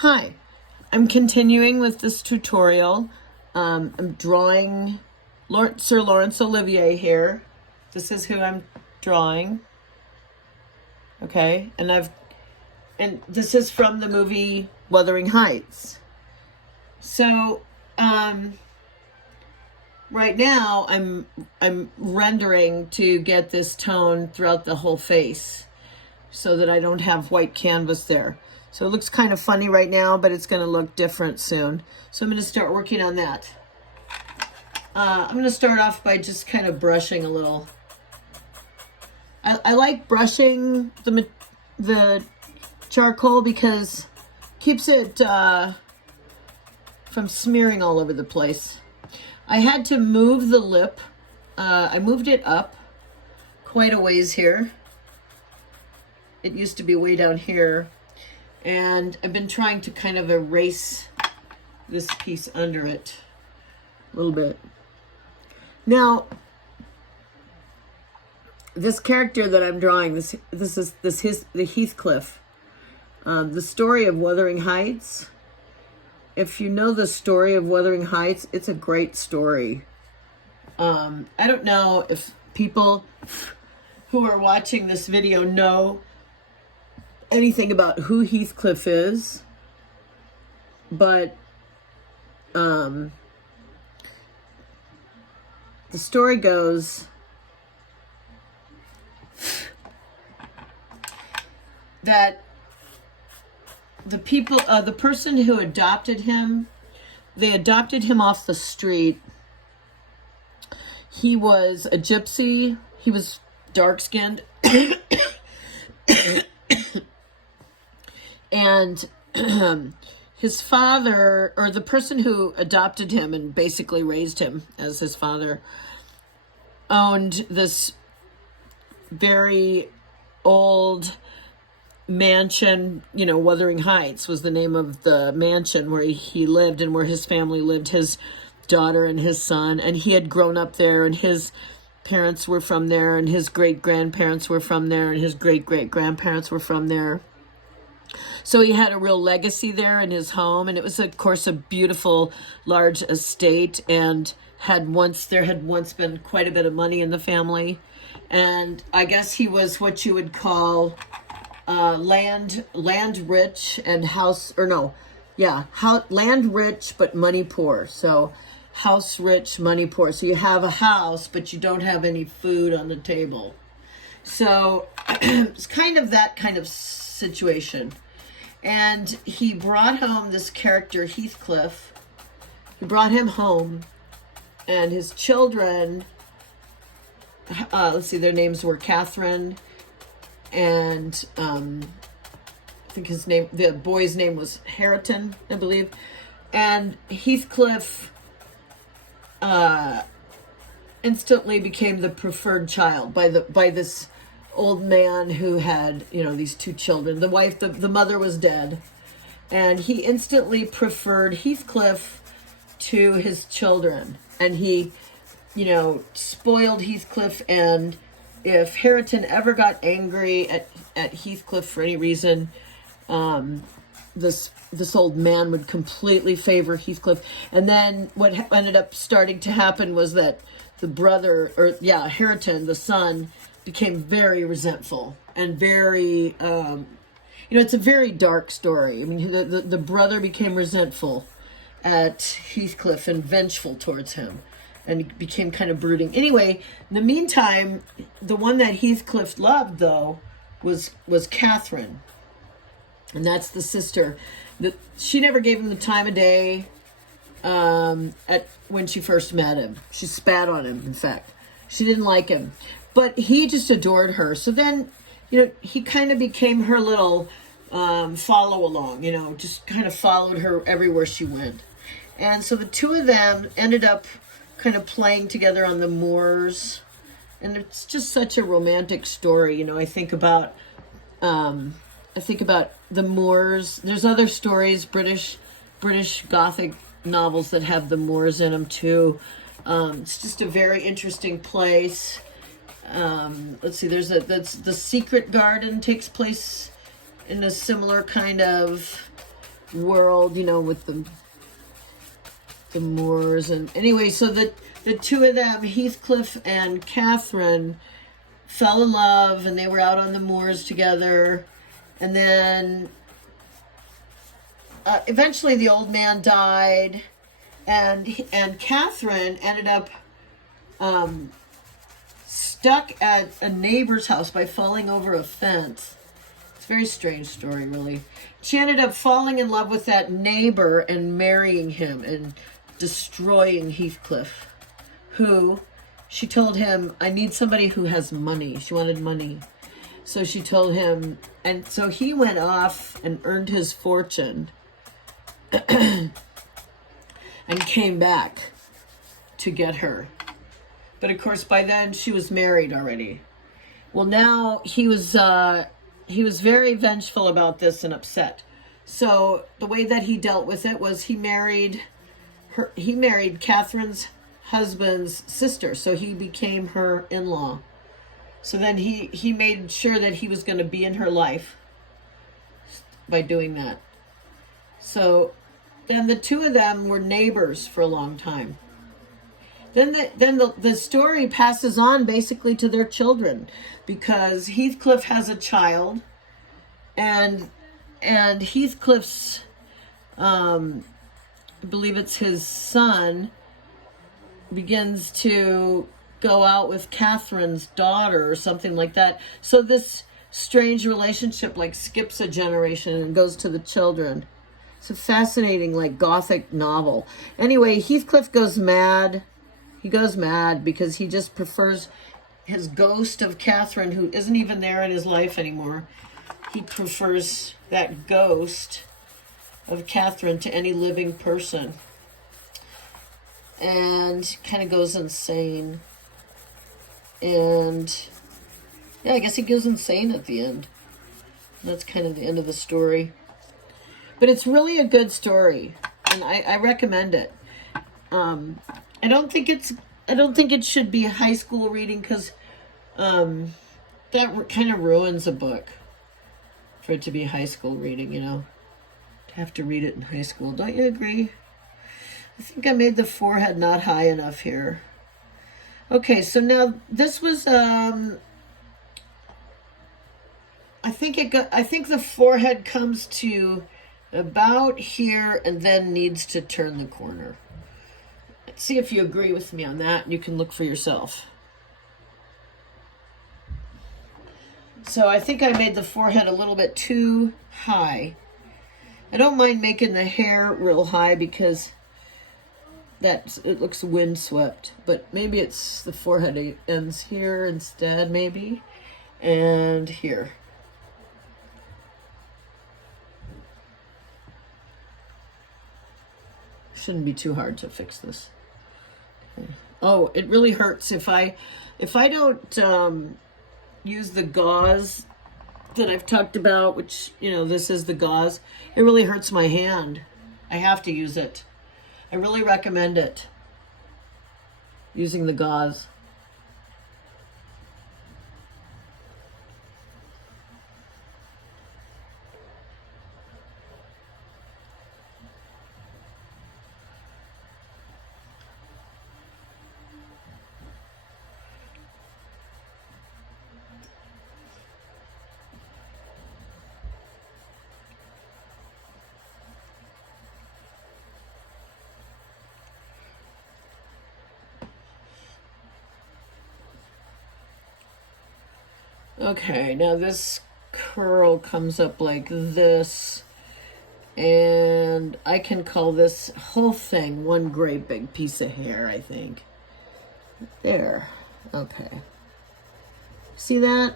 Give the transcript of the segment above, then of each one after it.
Hi, I'm continuing with this tutorial. I'm drawing Sir Laurence Olivier here. This is who I'm drawing. Okay, and this is from the movie Wuthering Heights. So, right now I'm rendering to get this tone throughout the whole face so that I don't have white canvas there. So it looks kind of funny right now, but it's going to look different soon. So I'm going to start working on that. I'm going to start off by just kind of brushing a little. I like brushing the charcoal because it keeps it from smearing all over the place. I had to move the lip. I moved it up quite a ways here. It used to be way down here. And I've been trying to kind of erase this piece under it a little bit. Now, this character that I'm drawing, the Heathcliff, the story of Wuthering Heights. If you know the story of Wuthering Heights, it's a great story. I don't know if people who are watching this video know anything about who Heathcliff is, but the story goes that the person who adopted him, they adopted him off the street. He was a gypsy. He was dark-skinned. And his father, or the person who adopted him and basically raised him as his father, owned this very old mansion. You know, Wuthering Heights was the name of the mansion where he lived and where his family lived, his daughter and his son. And he had grown up there, and his parents were from there, and his great-grandparents were from there, and his great-great-grandparents were from there. So he had a real legacy there in his home, and it was, of course, a beautiful, large estate, and there had once been quite a bit of money in the family. And I guess he was what you would call land rich and land rich but money poor. So house rich, money poor. So you have a house, but you don't have any food on the table. So it's kind of that kind of situation. And he brought home this character, Heathcliff. He brought him home, and his children, let's see, their names were Catherine, and I think the boy's name was Hareton, I believe. And Heathcliff instantly became the preferred child by this old man who had, these two children. The mother was dead, and he instantly preferred Heathcliff to his children, and he, spoiled Heathcliff. And if Hareton ever got angry at Heathcliff for any reason, this old man would completely favor Heathcliff. And then what ended up starting to happen was that the brother, Hareton, the son, became very resentful and very, it's a very dark story. I mean, the brother became resentful at Heathcliff and vengeful towards him, and he became kind of brooding. Anyway, in the meantime, the one that Heathcliff loved, though, was Catherine, and that's the sister. She never gave him the time of day when she first met him. She spat on him, in fact. She didn't like him. But he just adored her. So then, he kind of became her little follow along, just kind of followed her everywhere she went. And so the two of them ended up kind of playing together on the moors. And it's just such a romantic story. I think about the moors. There's other stories, British Gothic novels that have the moors in them too. It's just a very interesting place. Let's see, that's the Secret Garden takes place in a similar kind of world, you know, with the moors. And anyway, so the two of them, Heathcliff and Catherine, fell in love, and they were out on the moors together. And then eventually the old man died, and Catherine ended up stuck at a neighbor's house by falling over a fence. It's a very strange story, really. She ended up falling in love with that neighbor and marrying him and destroying Heathcliff, who she told him, I need somebody who has money. She wanted money. So she told him, and so he went off and earned his fortune and came back to get her. But of course, by then she was married already. Well, now he was very vengeful about this and upset. So the way that he dealt with it was he married Catherine's husband's sister. So he became her in-law. So then he made sure that he was going to be in her life by doing that. So then the two of them were neighbors for a long time. Then the story passes on basically to their children, because Heathcliff has a child, and Heathcliff's, I believe it's his son, begins to go out with Catherine's daughter or something like that. So this strange relationship like skips a generation and goes to the children. It's a fascinating like Gothic novel. Anyway, Heathcliff goes mad. He goes mad because he just prefers his ghost of Catherine, who isn't even there in his life anymore. He prefers that ghost of Catherine to any living person. And kind of goes insane. And yeah, I guess he goes insane at the end. That's kind of the end of the story. But it's really a good story, and I recommend it. I don't think it should be a high school reading, because that kind of ruins a book for it to be a high school reading, you know. To have to read it in high school. Don't you agree? I think I made the forehead not high enough here. Okay, so now this was I think the forehead comes to about here and then needs to turn the corner. Let's see if you agree with me on that. You can look for yourself. So I think I made the forehead a little bit too high. I don't mind making the hair real high because it looks windswept, but maybe it's the forehead ends here instead, maybe, and here. Shouldn't be too hard to fix this. Oh, it really hurts if I don't use the gauze that I've talked about, which, you know, this is the gauze. It really hurts my hand. I have to use it. I really recommend it, using the gauze. Okay, now this curl comes up like this, and I can call this whole thing one great big piece of hair, I think. There. Okay. See that?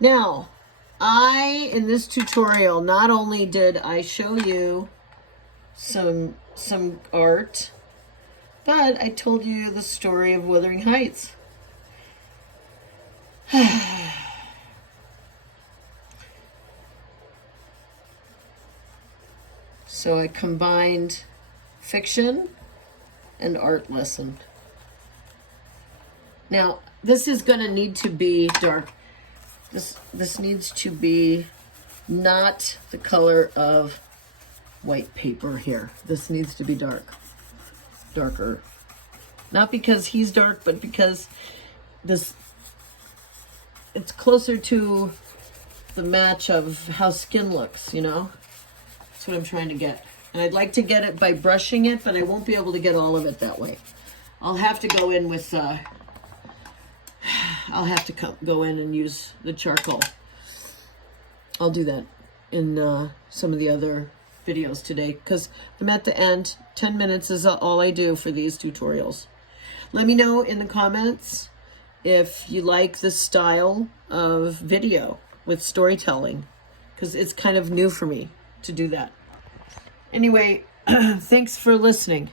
Now, in this tutorial, not only did I show you some art, but I told you the story of Wuthering Heights. So I combined fiction and art lesson. Now, this is going to need to be dark. This needs to be not the color of white paper here. This needs to be darker. Not because he's dark, but because it's closer to the match of how skin looks, you know? That's what I'm trying to get. And I'd like to get it by brushing it, but I won't be able to get all of it that way. I'll have to go in with, go in and use the charcoal. I'll do that in some of the other videos today, because I'm at the end. 10 minutes is all I do for these tutorials. Let me know in the comments if you like this style of video with storytelling, because it's kind of new for me to do that. Anyway, thanks for listening.